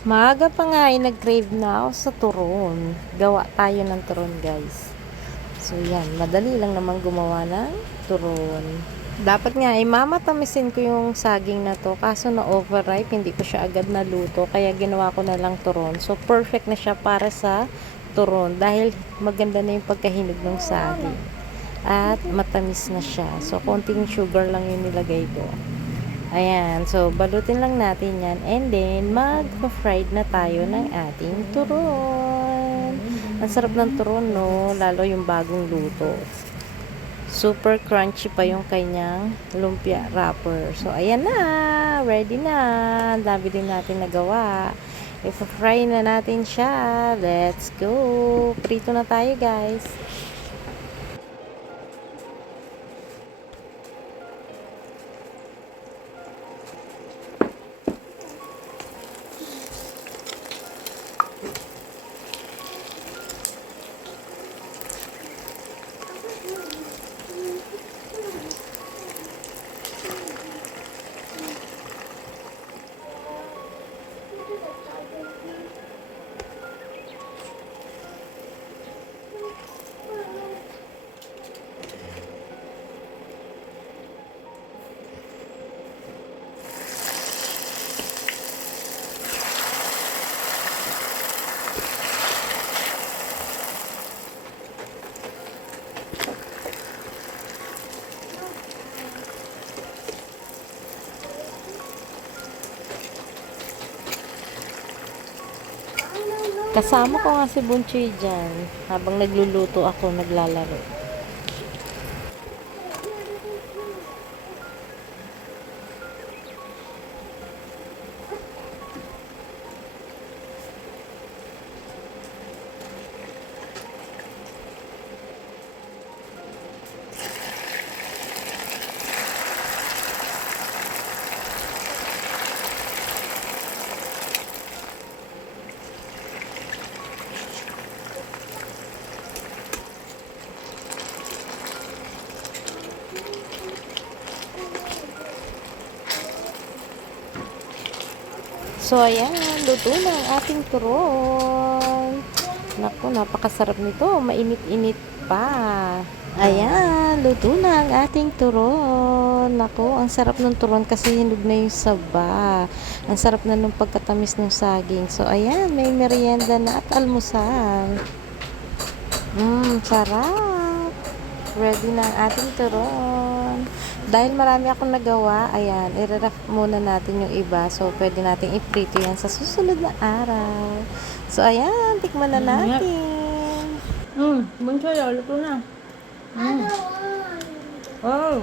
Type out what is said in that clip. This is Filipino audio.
Maaga pa nga ay nag-crave na ako sa turon. Gawa tayo ng turon, guys. So yan, madali lang naman gumawa ng turon. Dapat nga ay mamatamisin ko yung saging na to, kaso na overripe, hindi ko siya agad naluto, kaya ginawa ko na lang turon. So perfect na siya para sa turon dahil maganda na yung pagkahinog ng saging. At matamis na siya. So konting sugar lang yung nilagay ko. Ayan, so balutin lang natin yan and then mag-fried na tayo ng ating turon. Ang sarap ng turon, no? Lalo yung bagong luto. Super crunchy pa yung kanyang lumpia wrapper. So ayan na, ready na. Ang dami din natin nagawa. I-fry na natin siya. Let's go. Prito na tayo, guys. Kasama ko nga si Bunchoy dyan. Habang nagluluto ako, naglalaro. So, ayan, luto na ang ating turon. Naku, napakasarap nito. Mainit-init pa. Ayan, luto na ang ating turon. Naku, ang sarap ng turon kasi hinog na yung saba. Ang sarap na ng pagkatamis ng saging. So, ayan, may merienda na at almusal. Sarap. Ready na ang ating turon. Dahil marami akong nagawa, ayan, i-ref muna natin yung iba. So, pwede natin i-prito yan sa susunod na araw. So, ayan, tikman na natin. Bunso, luto na. Oh.